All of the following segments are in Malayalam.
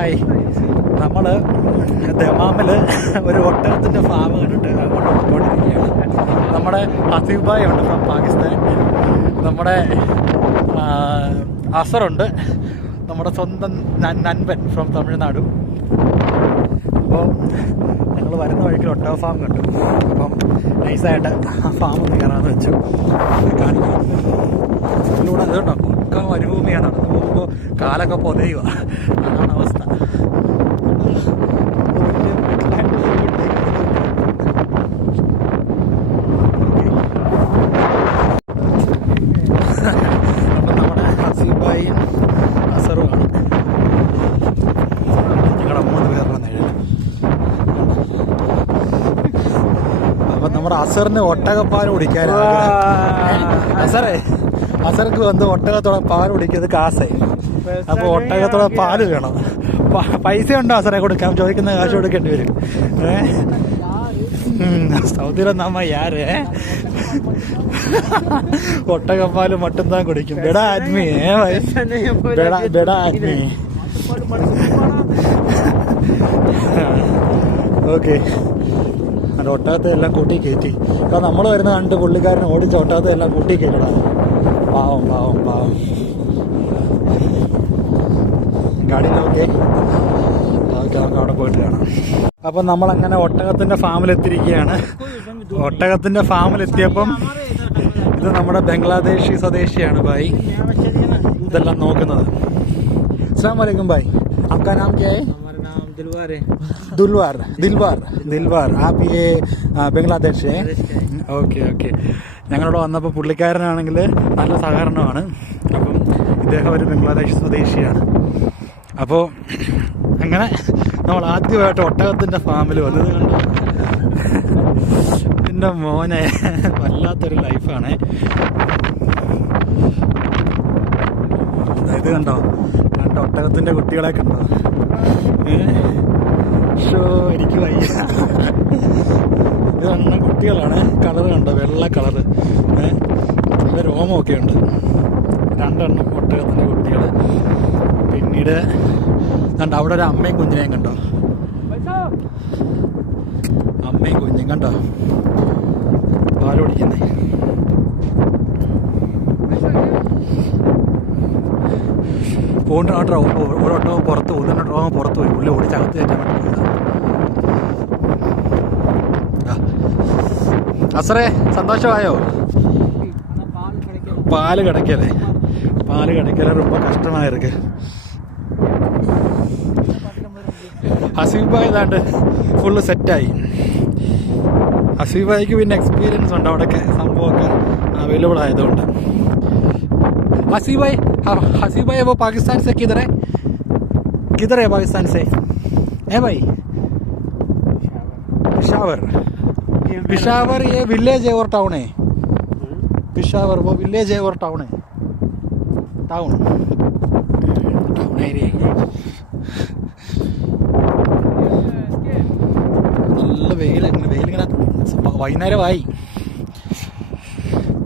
ഹായ്. നമ്മൾ ദമാമിൽ ഒരു ഒട്ടകത്തിന്റെ ഫാം കണ്ടിട്ട് അങ്ങോട്ട് പോയിക്കൊണ്ടിരിക്കുകയാണ്. നമ്മുടെ ഭായ് ഉണ്ട് ഫ്രം പാകിസ്ഥാൻ നമ്മുടെ അസറുണ്ട് നമ്മുടെ സ്വന്തം നൻ- നൻപൻ ഫ്രം തമിഴ്നാടും. അപ്പോൾ ഞങ്ങൾ വരുന്ന വഴിക്ക് ഒട്ടക ഫാം കണ്ടു. അപ്പം നൈസായിട്ട് ആ ഫാം ഒന്ന് കയറാമെന്ന് വെച്ചു. കാണിക്കാം. ഇതിലൂടെ അത് പക്ക മരുഭൂമിയാണ്. നടന്നു പോകുമ്പോൾ കാലൊക്കെ പൊതയുക അതാണ് അവസ്ഥ. അസറിന് ഒട്ടകപ്പാൽ കുടിക്കാനാണ് അസറേ. അസർക്ക് വന്ന് ഒട്ടകത്തോടെ പാൽ കുടിക്കുന്നത് കാസായി അപ്പോൾ ഒട്ടകത്തോടെ പാൽ വേണം. പൈസ ഉണ്ടോ അസറെ കൊടുക്കാം ചോദിക്കുന്ന കാശ് കൊടുക്കേണ്ടി വരും. സൗദിയിലെ നമ്മ യാര്? ഒട്ടകപ്പാൽ മട്ടും താൻ കുടിക്കും. ബെടാ ആദ്മി ബെടാ ബെടാ ആദ്മി. ഓക്കെ. അത് ഒട്ടകത്തെ എല്ലാം കൂട്ടി കയറ്റി. കാരണം നമ്മൾ വരുന്ന കണ്ട് പുള്ളിക്കാരൻ ഓടിച്ച ഒട്ടകത്തെ എല്ലാം കൂട്ടി കയറ്റണം. പാവം പാവം പാവം ഗാഡി നോക്കേ ഓക്കെ നമുക്ക് അവിടെ പോയിട്ട് കാണാം അപ്പം നമ്മളങ്ങനെ ഒട്ടകത്തിൻ്റെ ഫാമിലെത്തിയിരിക്കുകയാണ് ഒട്ടകത്തിൻ്റെ ഫാമിലെത്തിയപ്പം ഇത് നമ്മുടെ ബംഗ്ലാദേശി സ്വദേശിയാണ് ഭായി ഇതെല്ലാം നോക്കുന്നത് അസ്സാം വലൈക്കും ഭായ് आपका नाम क्या है हमारा नाम दिलवार है दुलवार दिलवार दिलवार आप ये आ, बांग्लादेश है बांग्लादेश का ഞങ്ങളിവിടെ വന്നപ്പോൾ പുള്ളിക്കാരനാണെങ്കിൽ നല്ല സഹകരണമാണ്. അപ്പം ഇദ്ദേഹം ഒരു ബംഗ്ലാദേശ് സ്വദേശിയാണ്. അപ്പോൾ അങ്ങനെ നമ്മൾ ആദ്യമായിട്ട് ഒട്ടകത്തിന്റെ ഫാമിൽ വന്നത് കണ്ടു? എന്റെ മോനെ വല്ലാത്തൊരു ലൈഫാണ്. ഇത് കണ്ടോ? രണ്ട് ഒട്ടകത്തിന്റെ കുട്ടികളെ കണ്ടോ? ഷോ എനിക്ക് വയ്യ. ഇത് കുട്ടികളാണ്. കളർ കണ്ടോ? വെള്ള കളറ് നല്ല രോമമൊക്കെ ഉണ്ട്. രണ്ടെണ്ണം ഒട്ടകത്തിന്റെ കുട്ടികൾ പിന്നീട് കണ്ട അവിടെ ഒരു അമ്മയും കുഞ്ഞിനെയും കണ്ടോ? അമ്മയും കുഞ്ഞും കണ്ടോ? പാലോടിക്കുന്നേ പോണ്ട് ഓട്ടോ ഓട്ടോ പുറത്ത് പോകുന്നുണ്ട് എന്നിട്ട് പുറത്ത് പോയി. പുള്ളി ഓടിച്ചകത്ത് കയറ്റാൻ വേണ്ടി പോയതാണ് അസറേ സന്തോഷമായോ? പാൽ കിടക്കല്ലേ? പാൽ കിടക്കലേ ரொம்ப கஷ்டமா இருக்கு ഹസീബായ് ഫുള്ള് സെറ്റായി ഹസീബായിക്ക് പിന്നെ എക്സ്പീരിയൻസ് ഉണ്ട് അവിടെ സംഭവമൊക്കെ അവൈലബിൾ ആയതുകൊണ്ട്. हसीबाई हसीबाई वो पाकिस्तान से किधर है किधर है पाकिस्तान से है भाई पिशावर ये विलेज है और टाउन है पिशावर वो विलेज है और टाउन है टाउन टाउन एरिया നല്ല വെയിൽ അങ്ങനെ വെയിലിങ്ങനെ വൈകുന്നേരമായി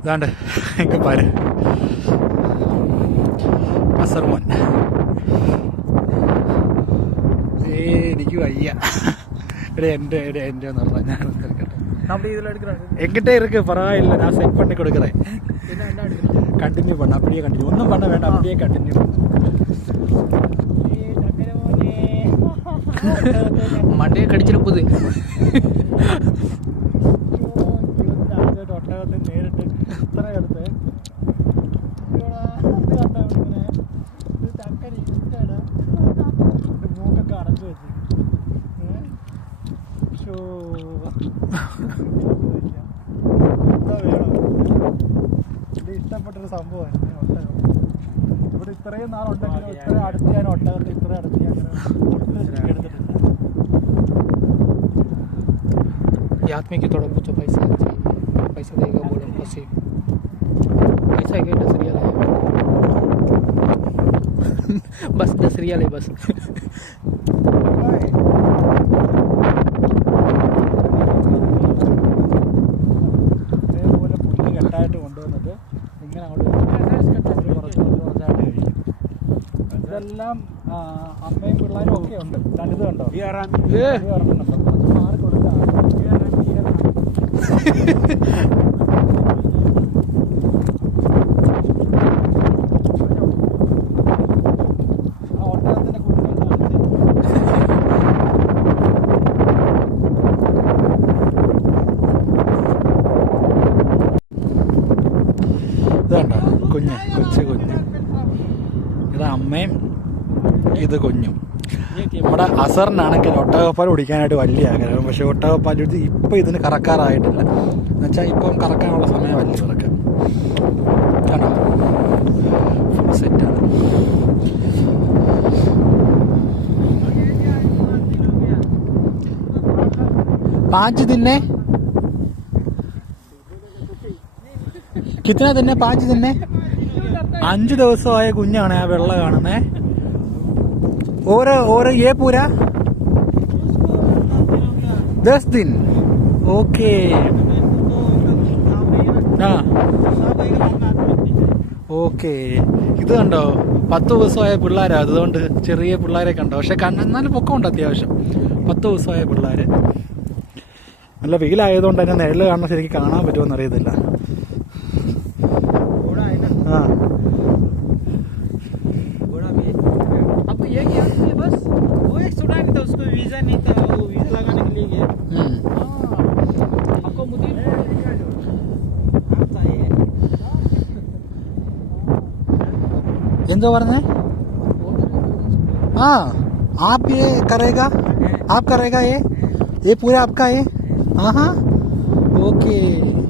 ഇതാണ്ട് എനിക്ക് പാര് അസർമോൻ ഏ എനിക്ക് വയ്യ എടേ എൻ്റെ എടേ എൻ്റെ എന്ന് പറഞ്ഞാൽ ഞാൻ എടുക്കട്ടെ அப்படி இதில் எடுக்கிறாங்க என்கிட்ட இருக்கு பரவாயில்ல நான் செட் பண்ணி கொடுக்குறேன். என்ன என்ன எடுக்கிறாங்க கண்டினியூ பண்ண அப்படியே கண்டினியூ ஒன்றும் பண்ண வேண்டாம் அப்படியே கண்டினியூ மண்டையை கடிச்சிட போகுது. ഇത് ഇഷ്ടപ്പെട്ടൊരു സംഭവമാണ് ഒട്ടകം ഇവിടെ ഇത്രയും നാളുണ്ടെങ്കിലും ഇത്ര അടുത്ത് ഞാൻ ഒട്ടകത്തിൽ ഇത്ര അടുത്ത് ഞാൻ അങ്ങനെ എടുത്തിട്ടില്ല ये आदमी की थोड़ा पूछो पैसा चाहिए पैसा देगा बोलो बस पैसा क्या दस रियाल है बस दस रियाल है बस ആ, അമ്മയും പിള്ളേരും ഒക്കെ ഉണ്ട്. ഞാൻ ഉണ്ടോ മാറി കൊടുക്കാം. ഇതണ്ട? കുഞ്ഞ് കൊച്ചു കുഞ്ഞ്. ഇത് അമ്മയും ഇത് കുഞ്ഞും. നമ്മുടെ അസറിനാണെങ്കിൽ ഒട്ടകപ്പാൽ കുടിക്കാനായിട്ട് വലിയ ആഗ്രഹം. പക്ഷെ ഒട്ടകപ്പാൽ എടുത്ത് ഇപ്പം ഇതിന് കറക്കാറായിട്ടില്ല. എന്നുവെച്ചാൽ ഇപ്പം കറക്കാനുള്ള സമയം ഇവർക്ക്. കണ്ടോ? ഫുൾ സെറ്റാണ് പാഞ്ച് തിന്നെ? കിത്തന തന്നെ? പാഞ്ച് തന്നെ? അഞ്ചു ദിവസമായ കുഞ്ഞാണ് ആ വെള്ള കാണുന്നേ. ഓരോ और ये पूरा दस दिन ओके ആ. ഓക്കെ. ഇത് കണ്ടോ? പത്ത് ദിവസമായ പിള്ളേരാ. അതുകൊണ്ട് ചെറിയ പിള്ളേരെ കണ്ടോ? പക്ഷെ കണ്ടെന്നാലും പൊക്കമുണ്ട് അത്യാവശ്യം. പത്ത് ദിവസമായ പിള്ളേര്. നല്ല വെയിലായതുകൊണ്ട് തന്നെ നിഴൽ കാണുന്ന ശരിക്കും കാണാൻ പറ്റുമെന്ന് അറിയത്തില്ല. वीज़ा नहीं था वो वीज़ा लगाने के लिए गया। हम्म। हाँ।, हाँ। आप ये करेगा? हाँ। आप करेगा ये? ये पूरा आपका ये? हाँ हाँ। ओके।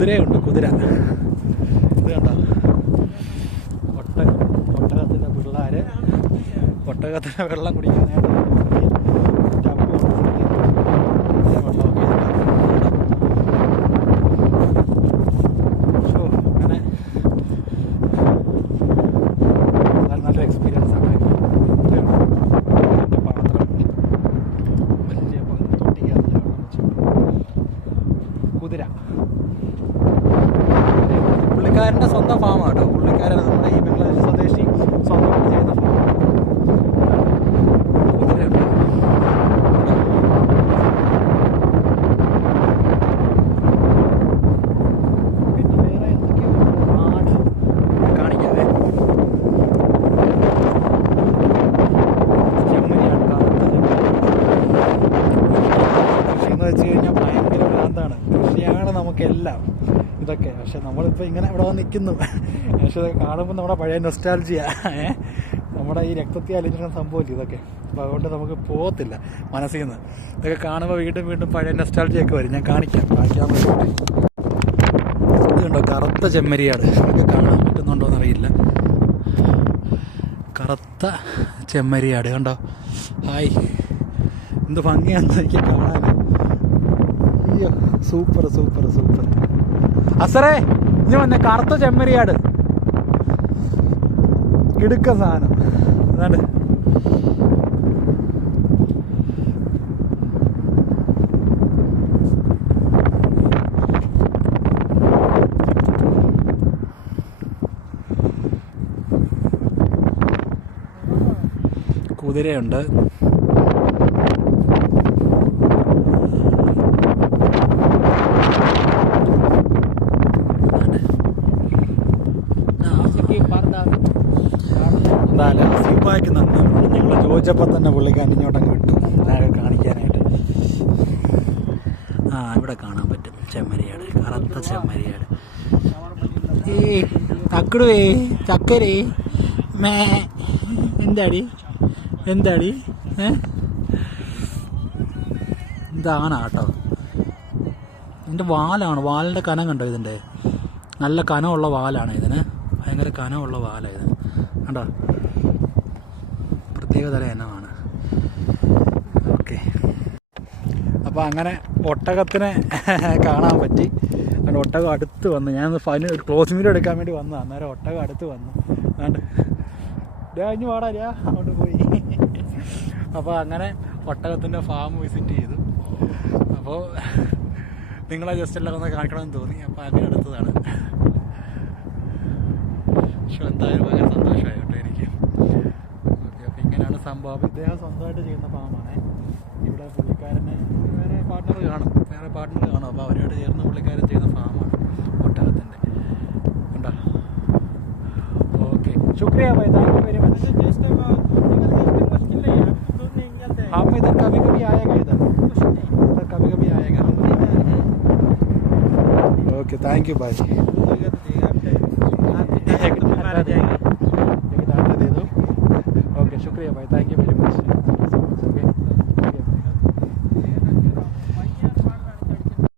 കുതിരയുണ്ട് കുതിര. ഇത് കണ്ടോ? ഒട്ടകം ഒട്ടകത്തിന്റെ പിള്ളേർ ഒട്ടകത്തിന്റെ വെള്ളം കുടിക്കാനായിട്ട് ടബ് കൊടുത്തിട്ട് ഇതിലെ വെള്ളമൊക്കെ ഇതിനകത്ത്. ശോ, അങ്ങനെ നല്ല നല്ലൊരു എക്സ്പീരിയൻസ് ആണ് ഇതിന്റെ പാത്രം വലിയ പാത്രം തൊട്ടിക്കകത്ത് വെള്ളം വെച്ച്. കുതിര പുള്ളിക്കാരന്റെ സ്വന്തം ഫാമാണ് കേട്ടോ പുള്ളിക്കാരൻ നമ്മുടെ ഈ ബംഗ്ലാദേശ് സ്വദേശി സ്വന്തമായിട്ട് ചെയ്യുന്ന ഫാം കുതിരയുണ്ട് പിന്നെ വേറെ എന്തൊക്കെയോ ആട് കാണിക്കാതെ ചെമ്മരിയാണ് കറുത്ത കൃഷി എന്ന് വെച്ച് കഴിഞ്ഞാൽ ഭയങ്കര ഭ്രാന്താണ് കൃഷിയാണ് നമുക്കെല്ലാം ഇതൊക്കെ. പക്ഷെ നമ്മളിപ്പോൾ ഇങ്ങനെ ഇവിടെ വന്ന് നിൽക്കുന്നു. പക്ഷെ ഇതൊക്കെ കാണുമ്പോൾ നമ്മുടെ പഴയ നൊസ്റ്റാൾജിയ നമ്മുടെ ഈ രക്തത്തെ അലിഞ്ഞിരുന്ന സംഭവമില്ല ഇതൊക്കെ? അപ്പോൾ അതുകൊണ്ട് നമുക്ക് പോകത്തില്ല മനസ്സിൽ നിന്ന് ഇതൊക്കെ കാണുമ്പോൾ വീണ്ടും വീണ്ടും പഴയ നൊസ്റ്റാൾജിയൊക്കെ വരും. ഞാൻ കാണിക്കാം. കാണിക്കാൻ വേണ്ടി കണ്ടോ? കറുത്ത ചെമ്മരിയാട്. ഇതൊക്കെ കാണാൻ പറ്റുന്നുണ്ടോ എന്നറിയില്ല. കറുത്ത ചെമ്മരിയാട്. കണ്ടോ? ഹായ്. എന്ത് ഭംഗിയാണെന്ന് എനിക്ക് കാണാൻ. അയ്യോ സൂപ്പർ സൂപ്പർ സൂപ്പർ. അസറേ ഇനി വന്നെ കറുത്ത ചെമ്മരിയാട്. കിടുക്ക സാധനം. അതാണ്. കുതിരയുണ്ട്. എന്തായാലും സീപ്പായ്ക്ക് നന്ദി ഞങ്ങൾ ചോദിച്ചപ്പോൾ തന്നെ പുള്ളിക്കാരൻ ഇങ്ങോട്ടങ്ങ് വിട്ടു. കാണിക്കാനായിട്ട്. ആ ഇവിടെ കാണാൻ പറ്റും. ചെമ്മരിയാട്. കറുത്ത ചെമ്മരിയാട്. ഏ തക്കടുവേ ചക്കരേ. മേ എന്താടി? എന്താടി? ഇതാണ് കേട്ടോ എന്റെ വാലാണ്. വാലിന്റെ കനം കണ്ടോ ഇതിന്റെ നല്ല കനമുള്ള വാലാണ് ഇതിന്. കനമുള്ള വാലായത് കണ്ടോ? പ്രത്യേകതര ഇനമാണ് ഓക്കെ. അപ്പോൾ അങ്ങനെ ഒട്ടകത്തിനെ കാണാൻ പറ്റി. അങ്ങനെ ഒട്ടകം അടുത്ത് വന്നു. ഞാൻ ഫൈനൽ ഒരു ക്ലോസ് മീറ്റ് എടുക്കാൻ വേണ്ടി വന്നു അന്നേരം ഒട്ടകം അടുത്ത് വന്നു. അതുകൊണ്ട് കഴിഞ്ഞ് പാടാ അങ്ങോട്ട് പോയി. അപ്പോൾ അങ്ങനെ ഒട്ടകത്തിന്റെ ഫാം വിസിറ്റ് ചെയ്തു. അപ്പോൾ നിങ്ങളെ ജസ്റ്റ് എല്ലാം ഒന്ന് കാണിക്കണമെന്ന് തോന്നി. അപ്പോൾ അങ്ങനെ എടുത്തതാണ് പക്ഷെ എന്തായാലും ഭയങ്കര സന്തോഷമായി കേട്ടോ എനിക്ക് ഓക്കെ അപ്പോൾ ഇങ്ങനെയാണ് സംഭവം അപ്പോൾ ഇദ്ദേഹം സ്വന്തമായിട്ട് ചെയ്യുന്ന ഫാമാണ് ഇവിടെ പുള്ളിക്കാരന് വേറെ പാർട്ട്ണർ കാണും വേറെ പാർട്ട്ണർ കാണും അപ്പോൾ അവരോട് ചേർന്ന് പുള്ളിക്കാരൻ ചെയ്യുന്ന ഫാമാണ് ഒട്ടകത്തിൻ്റെ കണ്ടോ ओके शुक्रिया भाई thank you very much just अब अगर जस्ट मुश्किल नहीं है तो नहीं जाते हैं हम इधर कभी कभी आएगा इधर कुछ नहीं इधर कभी कभी आएगा हम ओके थैंक यू भाई